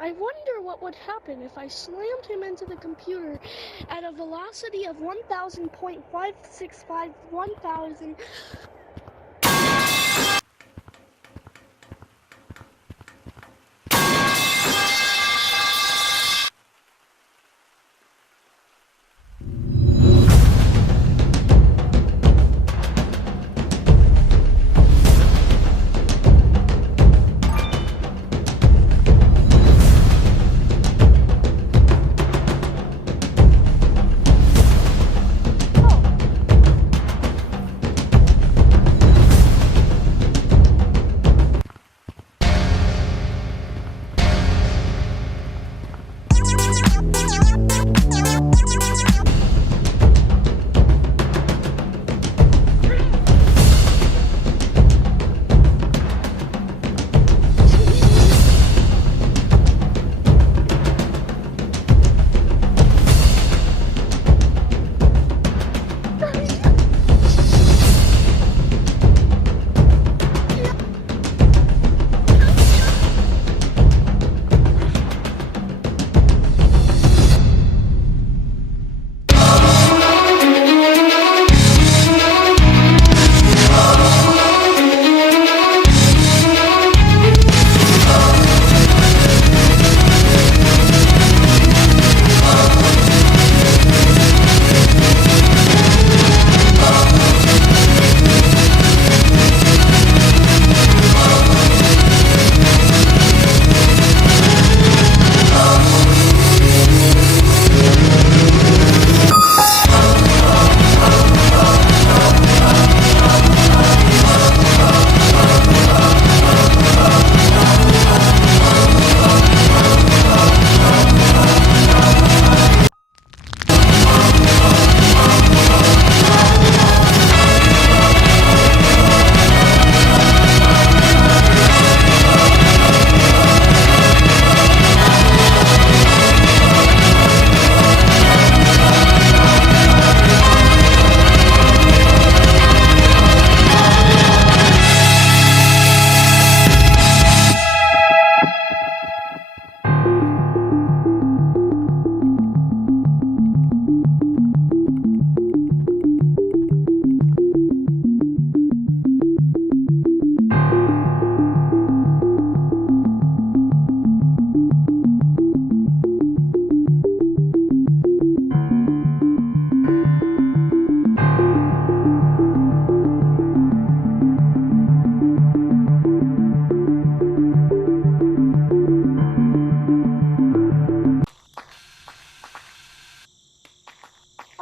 I wonder what would happen if I slammed him into the computer at a velocity of 1,000.565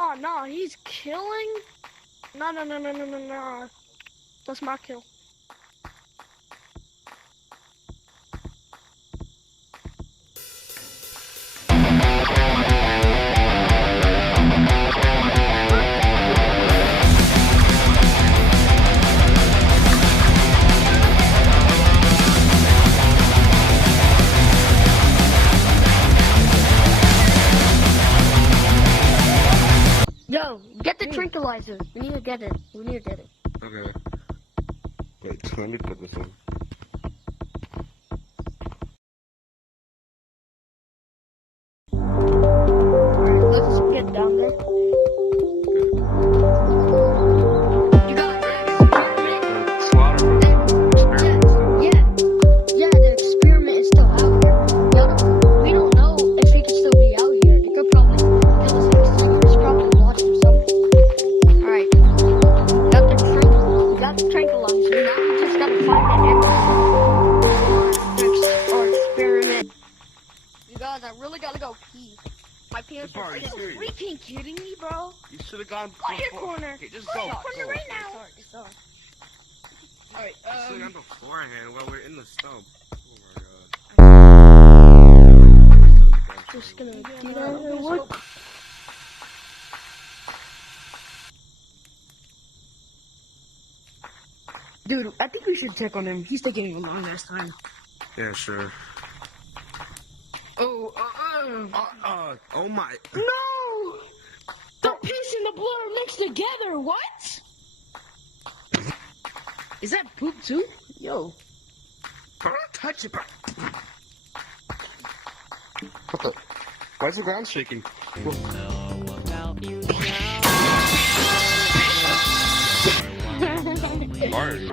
Oh no, he's killing? No. That's my kill. Yo, get the tranquilizer. We need to get it. Okay. Wait, let me put this on. Alright, let's get down there. You got Slaughter. Yeah, the experiment is still out here. We don't know if he can still be out here. It could probably kill us next time. He's probably lost or something. Alright. Got the tranquilizer. Now we just gotta find the experiment. You guys, I really gotta go pee. My pants are freaking kidding me, bro. You should have gone Go here, corner. Okay, just Go go. here, corner right now. Sorry. Alright, You should have gone beforehand while we're in the stump. Oh my god. just gonna do that. What? Dude, I think we should check on him. He's taking a long ass time. Yeah, sure. Oh my. no! The piss and the blood are mixed together. What? Is that poop too? Yo. Bro, touch it, bro. What the? Why is the ground shaking? Sorry.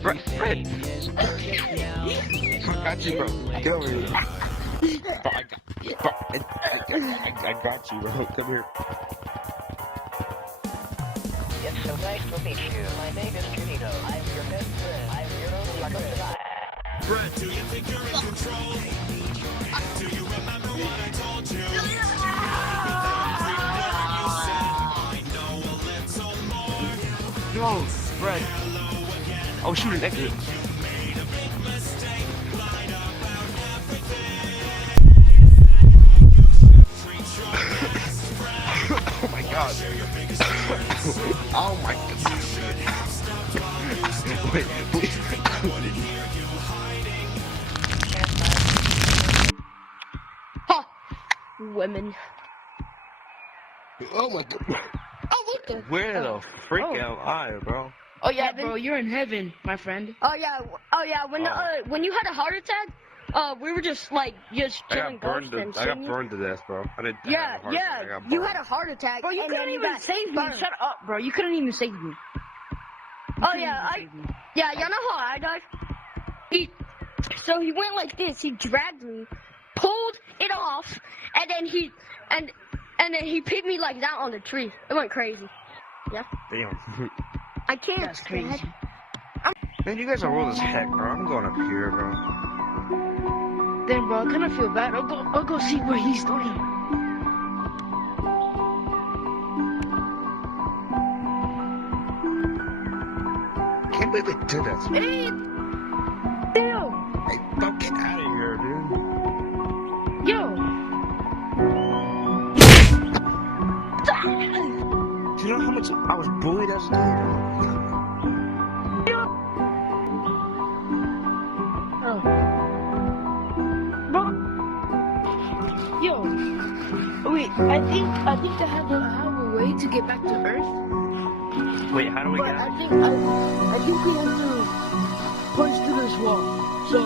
Fred. I got you, bro. Get over here. I got you, bro. Come here. It's so nice to meet you. My name is Junito. I'm your best friend. I'm your only friend. Fred, do you think you're in control? Do you remember what I told you? I know a little more. No, Fred. Oh, shoot an exit. Oh my god. Oh my god. Wait, please. Ha! Women. Oh my god. Oh, what the? Where the freak am I, bro? Oh yeah, Heaven? bro, you're in heaven, my friend. Oh yeah. When you had a heart attack, we were just killing ghosts and I got singing. burned to death, bro. I didn't. Yeah, have a heart attack, I yeah. got You burned. had a heart attack. Bro, you and couldn't then you even got save me. burned. Shut up, bro. You couldn't even save me. Oh yeah, y'all know how I died? So he went like this. He dragged me, pulled it off, and then he picked me like that on the tree. It went crazy. Yeah. Damn. I can't. That's crazy. Dad. Man, you guys are old as heck, bro. I'm going up here, bro. Then, bro, I kind of feel bad. I'll go see what he's doing. Can't believe they did that to me. Hey, dude. Hey, bro, get out of here, dude. Yo. Do you know how much I was bullied as a kid? Oh. Bro. Yo. Wait, I think I have a way to get back to Earth. Wait, how do we But get out? I think we have to punch through this wall. So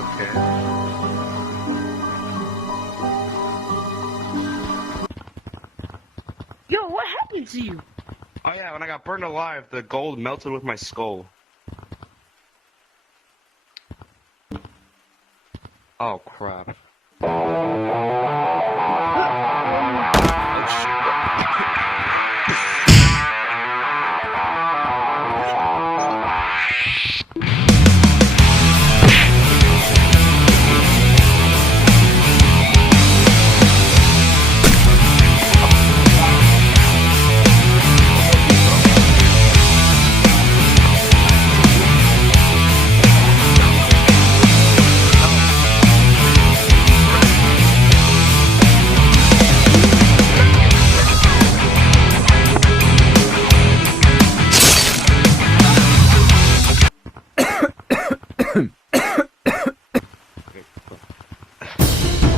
Okay. yo, what happened to you? Oh yeah, when I got burned alive, the gold melted with my skull. Oh crap. Oh shit.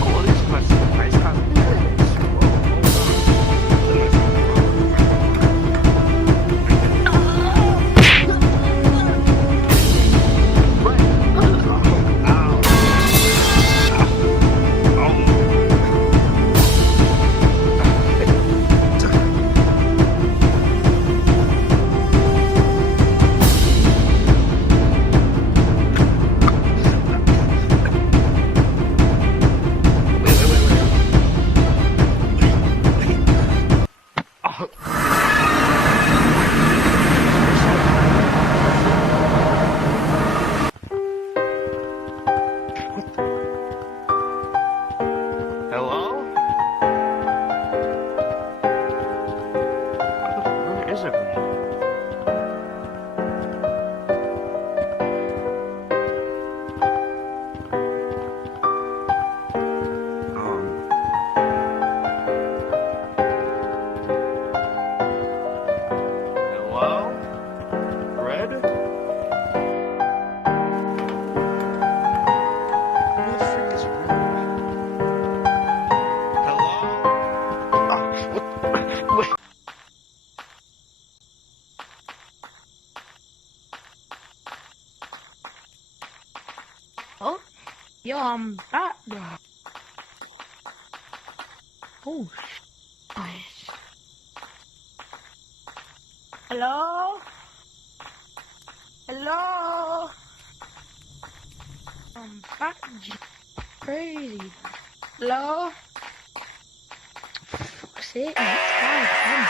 Oh, this must be a nice house. Hello? Where is everyone? Hello? Red? Who the frick is Red? Hello? Oh, what? Wait. Yo, I'm back, bro. Oh, shit. Hello? Hello? I'm back. Crazy. Hello? Fuck's it, man. Come.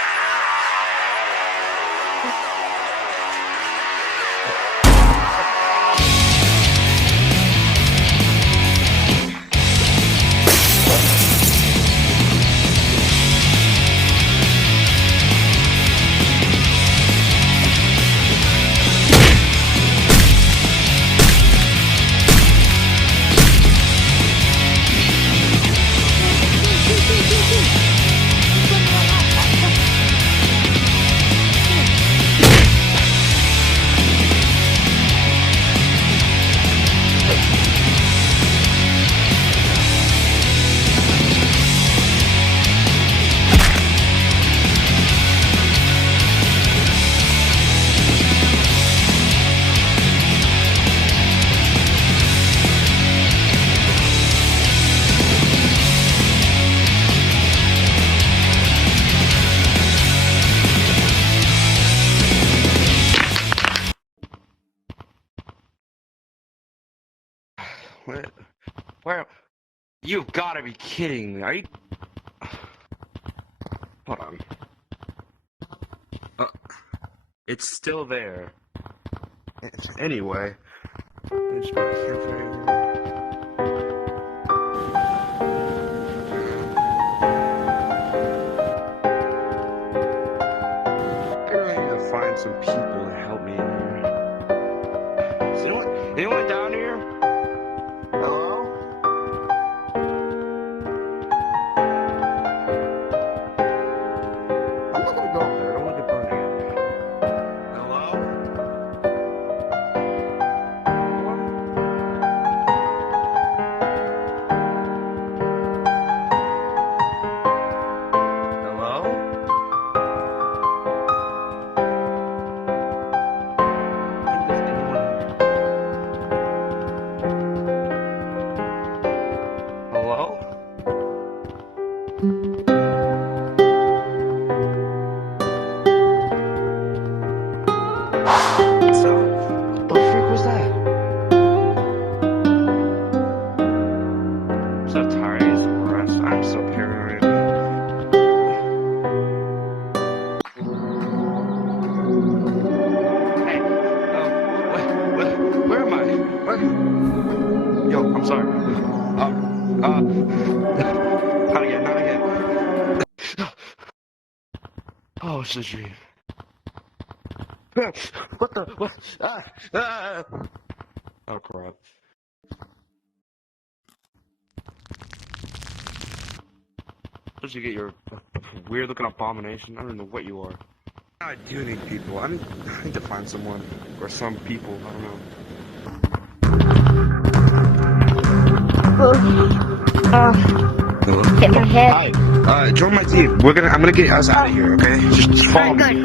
Where? You've got to be kidding me. Are you? Hold on. It's still there. Anyway. It's back here for I need to find some people to help me here. Is anyone down here? Hello? I'm not gonna go up there. I don't want to get burned. Hello? Hello? I think there's anyone here. Hello? So, what the frick was that? I'm so tired. I need some rest. I'm so paranoid. Hey, where am I? What? Yo, I'm sorry. Not again. Oh, it's a dream. What the? What? Oh, crap. Where'd you get your weird-looking abomination? I don't know what you are. I do need people. I need to find someone. Or some people. I don't know. Hello? Hit my head. Hi. Join my team. I'm gonna get us out of here, okay? Just follow me.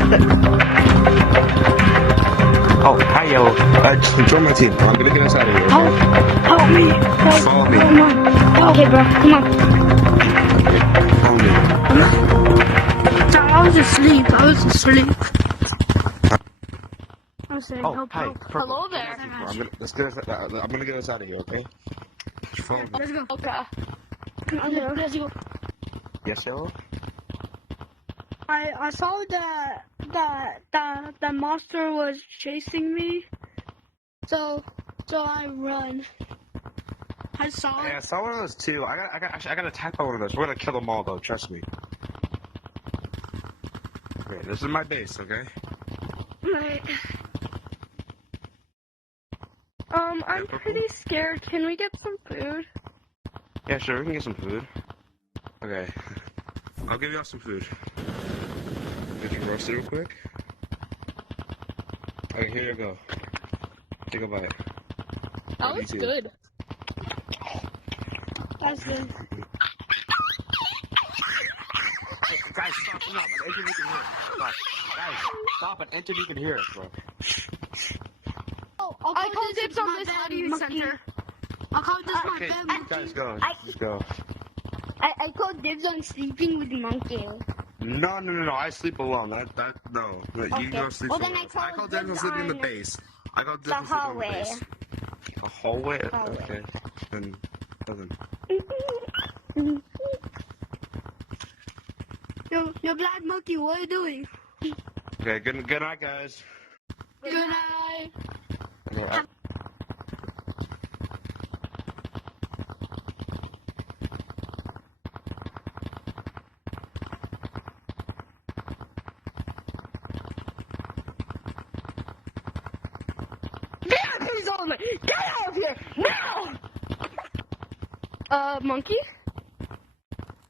Oh, hi, yo. Just join my team. I'm gonna get us out of here, okay? Help me. Follow me. Come on. Okay, bro. Come on. Follow me. I was asleep. I was saying, Oh, help, hi. help. Purple. Hello there. I'm gonna get us out of here, okay? Just follow me. Let's go. Okay. Let's go. Yes, hello? I saw that monster was chasing me, so I run. I saw Yeah, I it. saw one of those too. I got attacked by one of those. We're gonna kill them all though, trust me. Okay, this is my base, okay? Right. I'm pretty scared. Can we get some food? Yeah, sure, we can get some food. Okay. I'll give y'all some food. Get you roasted real quick. Okay, here you go. Take a bite. That was good. That's good. Hey, guys, stop an interview can hear us. Guys, stop an interview can hear us, bro. Oh, I called dibs on this audio center. I'll call this my Okay, bed, you guys go. I- Just go. I called dibs on sleeping with Monkey. No. I sleep alone. No. You Okay. don't sleep Well, then alone. I call Dibs on dibs sleeping in the on base. I call dibs the on sleeping in the hallway. base. A hallway? Hallway. Okay. Then. Yo, Black Monkey, what are you doing? Okay, good night, guys. Good night. Okay, VIP's only! Get out of here! Now! Monkey?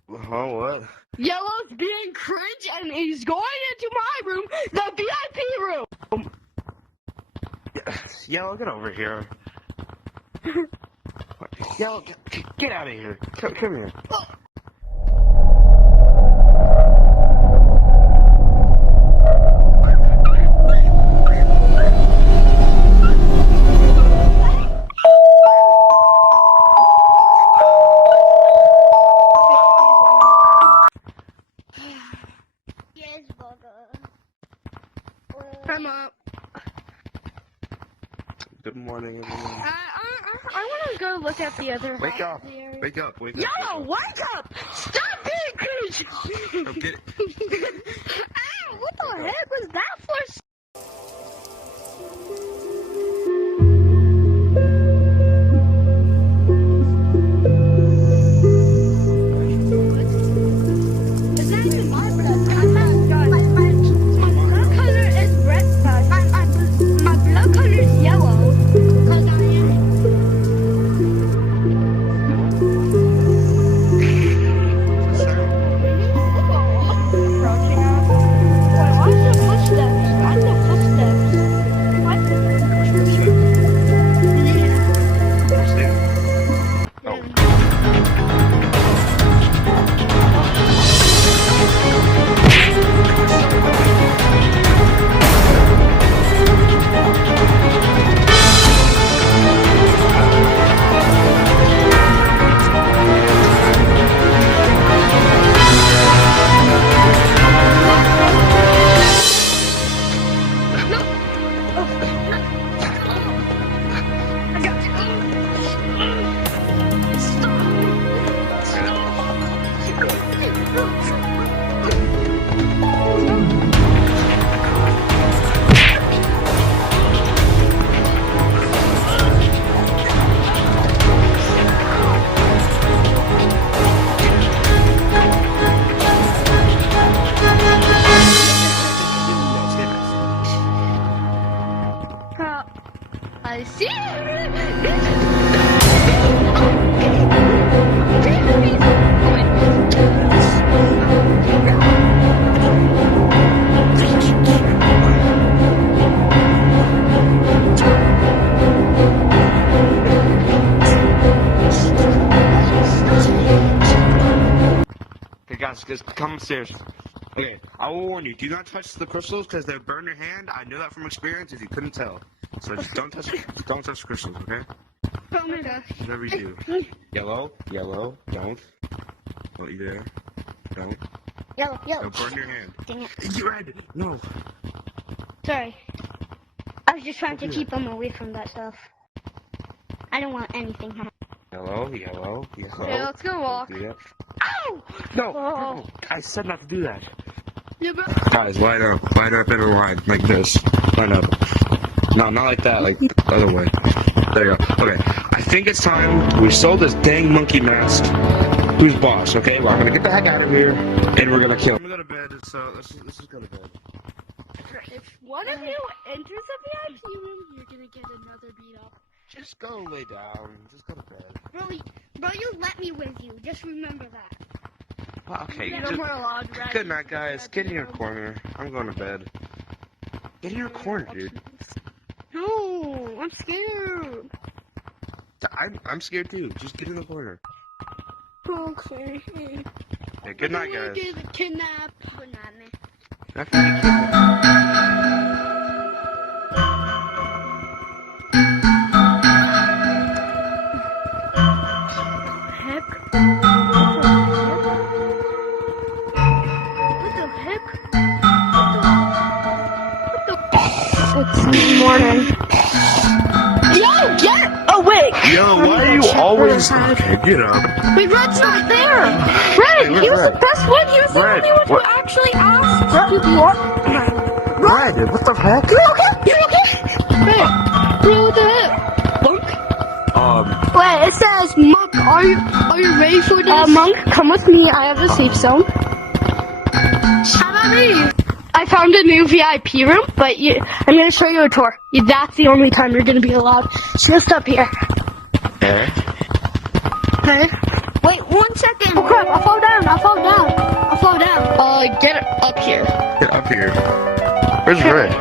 Oh, what? Yellow's being cringe and he's going into my room, the VIP room! Yellow, get over here. Yellow, get out of here. Come here. Yes, Bugger. Come up. Good morning, everyone. I want to go look at the other. Wake up. Wake up. Yellow, wake up! Stop being cringe! Go get it. Ow, what the heck was that for? It's not even my blood. I'm not done. My blood color is red. My blood color is yellow. Because I am. Crouching up. Wait, why is there footsteps? Why is there footsteps? What? Oh. I got you. I see. Okay, guys, come upstairs. Okay, I will warn you, do not touch the crystals because they'll burn your hand. I know that from experience if you couldn't tell. So just don't touch the crystals, okay? Whatever you do. Yellow, don't. Don't you dare. Don't. Yellow. They'll burn your hand. Dang it. You red! No. Sorry. I was just trying to keep them away from that stuff. I don't want anything happening. Yellow. Okay, let's go walk. Do that. Ow! No, Oh. no, I said not to do that. Yeah, but Guys, line up in a line, like this. Line up. No, not like that, like the other way. There you go. Okay, I think it's time we sold this dang monkey mask. Who's boss, okay? Well, I'm gonna get the heck out of here, and we're gonna kill him. I'm gonna go to bed, so let's just go to bed. if one of you enters the VIP room, you're gonna get another beat up. Just go lay down. Just go to bed. Bro, you let me with you. Just remember that. Well, okay, No just, more allowed, right? good night, guys. Get in your corner. I'm going to bed. Get in your corner, dude. No, I'm scared. I'm scared too. Just get in the corner. Okay. Okay, good night, We're guys. getting kidnapped. Good night, man. After you kidnap- morning. Yo, get! Oh wait. Yo, why are you always? Okay, get up. Wait, Red's not there. Red, Hey, he was Red. the best one. He was the Red, only one who what? actually asked to be. Red, what the heck? You okay? You okay? Red, bro, what the heck? Monk? Wait, it says Monk. Are you ready for this? Monk, come with me. I have a safe zone. How about me? I found a new VIP room, but I'm going to show you a tour. That's the only time you're going to be allowed. Just up here. Okay. Okay? Wait 1 second. Oh crap, I fall down. Get up here. Get up here. Where's Red?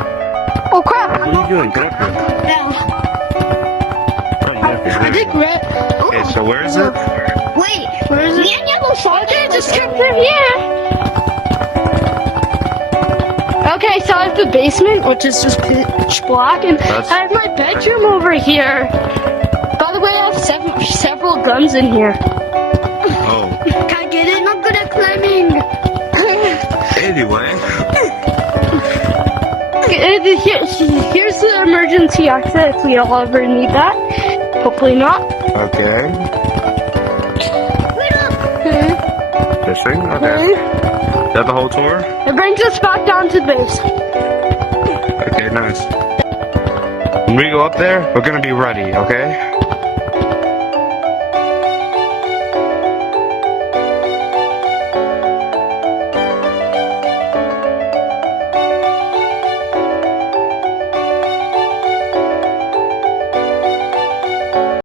Oh crap, What are you doing? Get up here. down. Oh, you up here. I think Red. Okay, so where is it? Wait, Where is it? me and Yellow saw Okay, just come through here. Okay, so I have the basement, which is just pitch black, and That's- I have my bedroom over here. By the way, I have several guns in here. Oh. Can I get in? I'm good at climbing. Anyway. Here's the emergency exit if we all ever need that. Hopefully not. Okay. Okay. This thing? Okay. Is that the whole tour? It brings us back down to the base. Okay, nice. When we go up there, we're gonna be ready, okay?